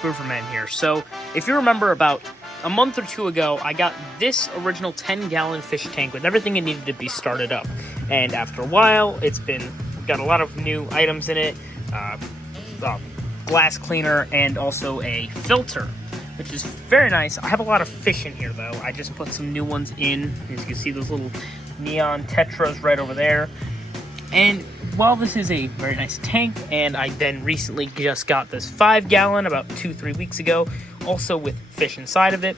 Spooferman here. So, if you remember about a month or two ago, I got this original 10-gallon fish tank with everything it needed to be started up. And after a while, got a lot of new items in it, glass cleaner, and also a filter, which is very nice. I have a lot of fish in here, though. I just put some new ones in. As you can see, those little neon tetras right over there. And while this is a very nice tank, and I then recently just got this 5-gallon about 2-3 weeks ago, also with fish inside of it,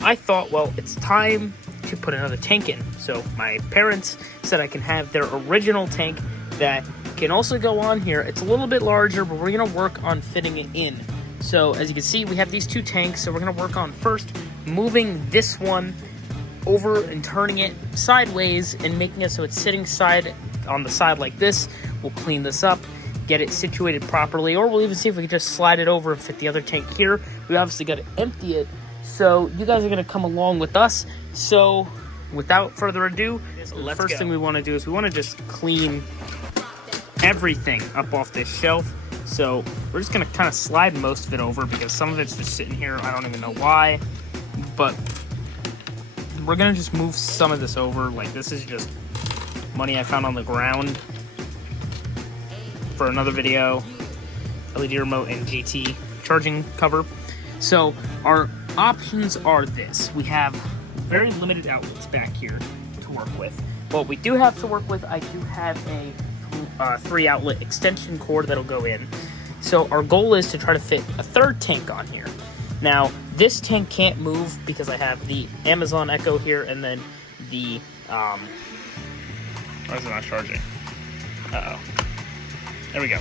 I thought, well, it's time to put another tank in. So my parents said I can have their original tank that can also go on here. It's a little bit larger, but we're going to work on fitting it in. So as you can see, we have these two tanks, so we're going to work on first moving this one over and turning it sideways and making it so it's sitting on the side like this. We'll clean this up, get it situated properly, or we'll even see if we can just slide it over and fit the other tank here. We obviously got to empty it, so you guys are going to come along with us. So without further ado, the first thing we want to do is we want to just clean everything up off this shelf. So we're just going to kind of slide most of it over because some of it's just sitting here. I don't even know why, but we're going to just move some of this over. Like, this is just money I found on the ground for another video, LED remote and GT charging cover. So our options are this. We have very limited outlets back here to work with. What we do have to work with, I do have a 3-outlet extension cord that'll go in. So our goal is to try to fit a third tank on here. Now, this tank can't move because I have the Amazon Echo here and then the, why is it not charging? Uh-oh. There we go.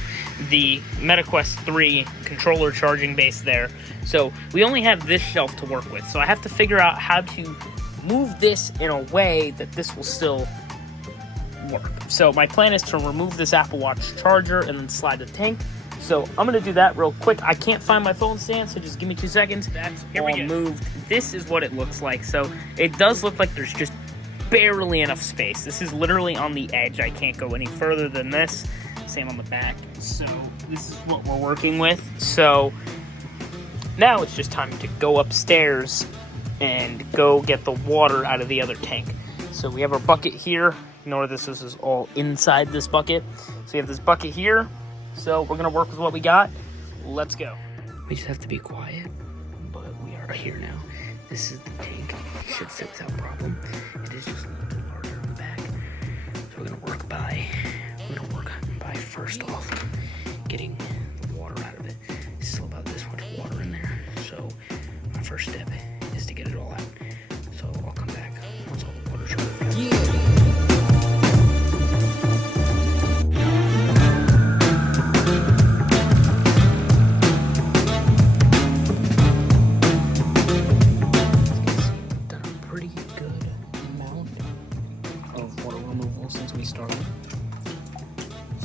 The MetaQuest 3 controller charging base there. So we only have this shelf to work with. So I have to figure out how to move this in a way that this will still work. So my plan is to remove this Apple Watch charger and then slide the tank. So I'm going to do that real quick. I can't find my phone stand, so just give me 2 seconds. That's all moved. This is what it looks like. So it does look like there's just barely enough space. This is literally on the edge. I can't go any further than this. Same on the back. So this is what we're working with. So now it's just time to go upstairs and go get the water out of the other tank. So we have our bucket here. Ignore this is all inside this bucket. So we have this bucket here. So we're gonna work with what we got. Let's go. We just have to be quiet, but we are here now. This is the tank. It should fit without problem. It is just a little bit larger in the back. So we're gonna work by first off getting the water out of it. There's still about this much water in there. So my first step is to get it all out. So I'll come back once all the water's removed. Yeah. Since we started.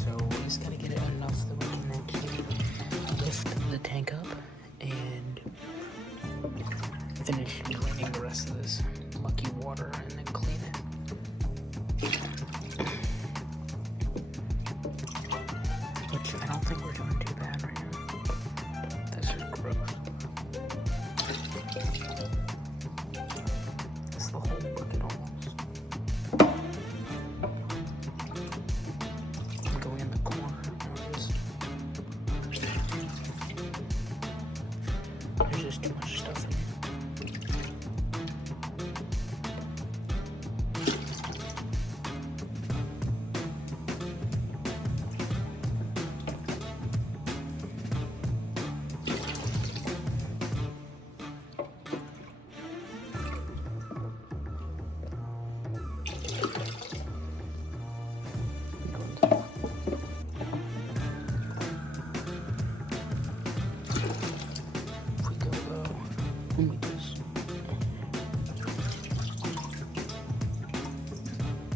So we just gotta get it enough that we can actually lift the tank up and finish draining the rest of this mucky water and then clean it. Which I don't think we're doing too bad right now. This is gross. It's the whole bucket almost. There's just too much stuff in it.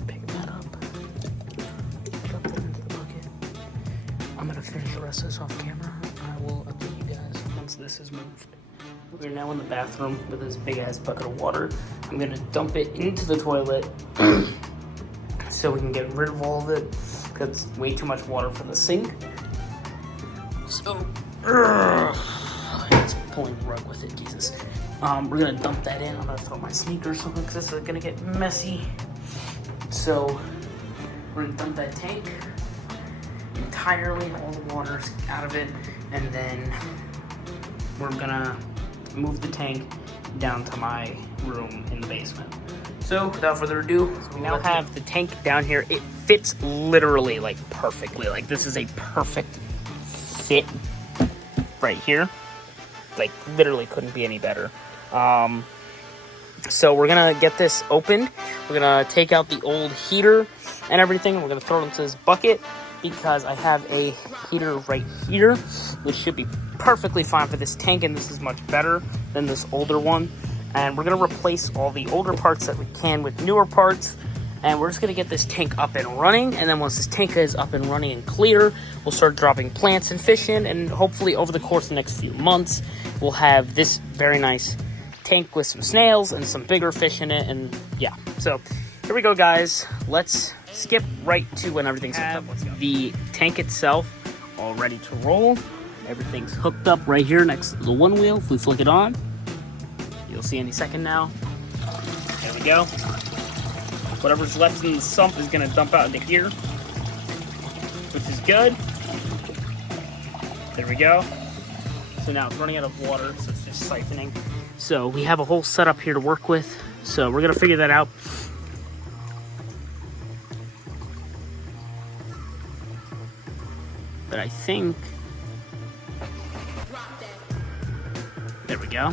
Pick that up, drop that into the bucket. I'm gonna finish the rest of this off camera. I will update you guys once this is moved. We're now in the bathroom with this big ass bucket of water. I'm gonna dump it into the toilet so we can get rid of all of it because it's way too much water for the sink. So, it's pulling the rug with it, Jesus. We're gonna dump that in. I'm gonna throw my sneakers because this is gonna get messy. So we're gonna dump that tank entirely, all the water's out of it, and then we're gonna move the tank down to my room in the basement. So without further ado, we now have the tank down here. It fits literally like perfectly. Like this is a perfect fit right here. Like literally couldn't be any better. So we're gonna get this opened. We're gonna take out the old heater and everything. We're gonna throw it into this bucket because I have a heater right here, which should be perfectly fine for this tank, and this is much better than this older one. And we're gonna replace all the older parts that we can with newer parts, and we're just gonna get this tank up and running. And then once this tank is up and running and clear, we'll start dropping plants and fish in, and hopefully over the course of the next few months, we'll have this very nice tank with some snails and some bigger fish in it. And yeah, so here we go, guys. Let's skip right to when everything's hooked up. Let's go. The tank itself all ready to roll. Everything's hooked up right here next to the one wheel. If we flick it on, you'll see any second now. There we go. Whatever's left in the sump is gonna dump out into here, which is good. There we go. So now it's running out of water, so it's just siphoning. So we have a whole setup here to work with. So we're gonna figure that out. But I think, there we go.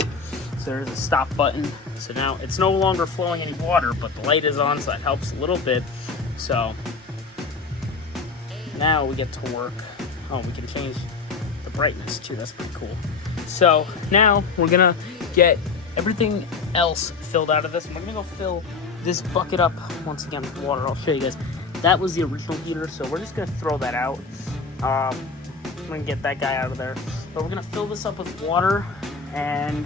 So there's a stop button. So now it's no longer flowing any water, but the light is on, so that helps a little bit. So now we get to work. Oh, we can change the brightness too. That's pretty cool. So now we're gonna get everything else filled out of this. We're gonna go fill this bucket up once again with water. I'll show you guys. That was the original heater, so we're just gonna throw that out. I'm gonna get that guy out of there. But we're gonna fill this up with water and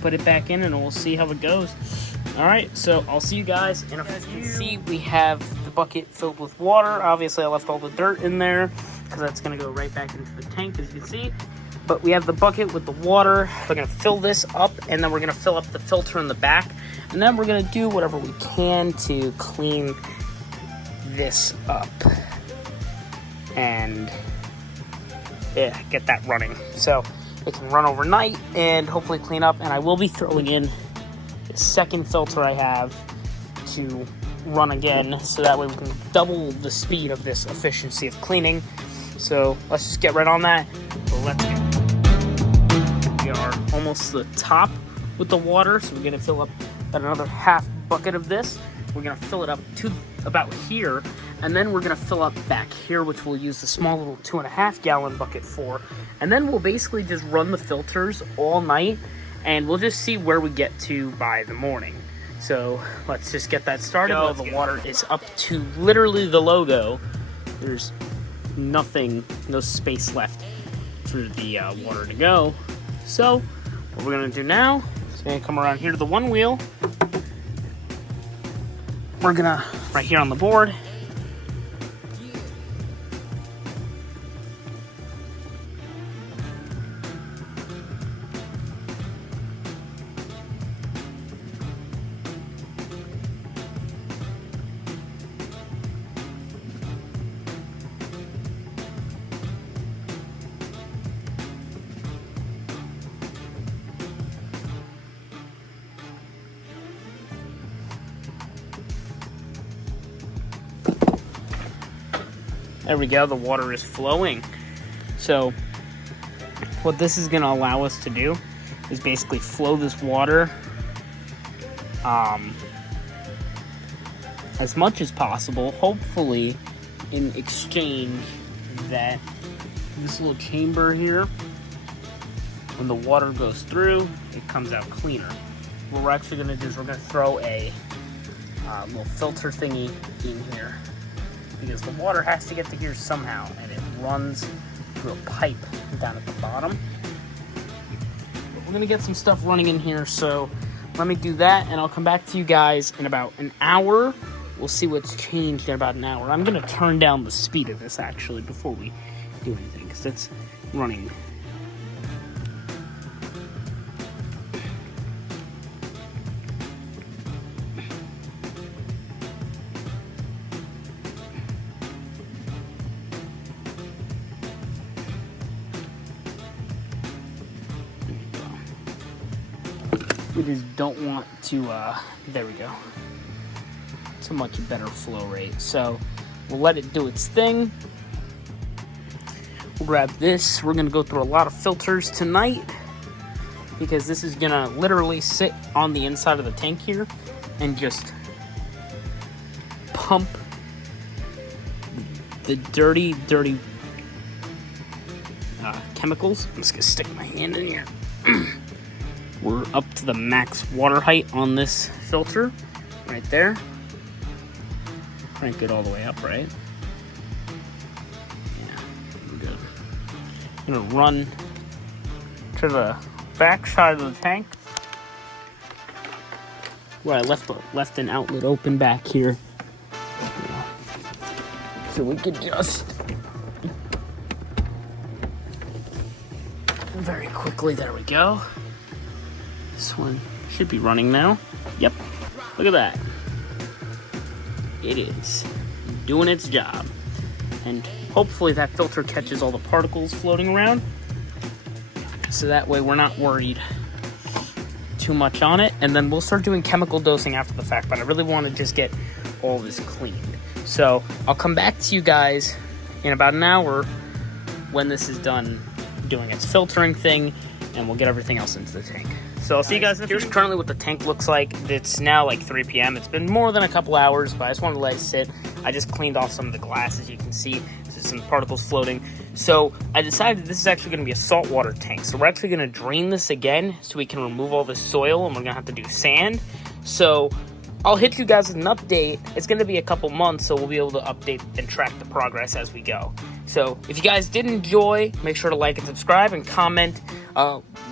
put it back in, and we'll see how it goes. All right, so I'll see you guys in a few. As you can see, we have the bucket filled with water. Obviously, I left all the dirt in there because that's gonna go right back into the tank, as you can see. But we have the bucket with the water. We're gonna fill this up, and then we're gonna fill up the filter in the back, and then we're gonna do whatever we can to clean this up and yeah, get that running. So it can run overnight and hopefully clean up. And I will be throwing in the second filter I have to run again, so that way we can double the speed of this efficiency of cleaning. So let's just get right on that. So let's go. We are almost to the top with the water, so we're gonna fill up about another half bucket of this. We're gonna fill it up to about here, and then we're gonna fill up back here, which we'll use the small little 2.5 gallon bucket for. And then we'll basically just run the filters all night, and we'll just see where we get to by the morning. So let's just get that started. The water is up to literally the logo. There's nothing, no space left for the water to go. So what we're gonna do now is we're gonna come around here to the one wheel. We're gonna, right here on the board, there we go, the water is flowing. So what this is gonna allow us to do is basically flow this water as much as possible, hopefully in exchange that this little chamber here, when the water goes through, it comes out cleaner. What we're actually gonna do is we're gonna throw a little filter thingy in here, because the water has to get to here somehow, and it runs through a pipe down at the bottom. But we're gonna get some stuff running in here, so let me do that, and I'll come back to you guys in about an hour. We'll see what's changed in about an hour. I'm gonna turn down the speed of this actually before we do anything, because it's running We just don't want to, there we go. It's a much better flow rate. So we'll let it do its thing. We'll grab this. We're gonna go through a lot of filters tonight because this is gonna literally sit on the inside of the tank here and just pump the dirty chemicals. I'm just gonna stick my hand in here. We're up to the max water height on this filter right there. Crank it all the way up, right? Yeah, we're good. I'm gonna run to the back side of the tank where I left an outlet open back here. So we could just very quickly, there we go. This one should be running now. Yep, look at that. It is doing its job. And hopefully that filter catches all the particles floating around. So that way we're not worried too much on it. And then we'll start doing chemical dosing after the fact, but I really want to just get all this cleaned. So I'll come back to you guys in about an hour when this is done doing its filtering thing, and we'll get everything else into the tank. So I'll see you guys. Here's currently what the tank looks like. It's now like 3 p.m. It's been more than a couple hours, but I just wanted to let it sit. I just cleaned off some of the glass, as you can see. There's some particles floating. So I decided this is actually going to be a saltwater tank. So we're actually going to drain this again so we can remove all this soil, and we're going to have to do sand. So I'll hit you guys with an update. It's going to be a couple months, so we'll be able to update and track the progress as we go. So if you guys did enjoy, make sure to like and subscribe and comment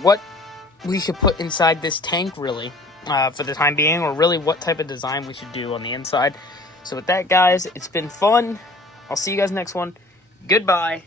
what we should put inside this tank, really, for the time being, or really what type of design we should do on the inside. So with that, guys, it's been fun. I'll see you guys next one. Goodbye.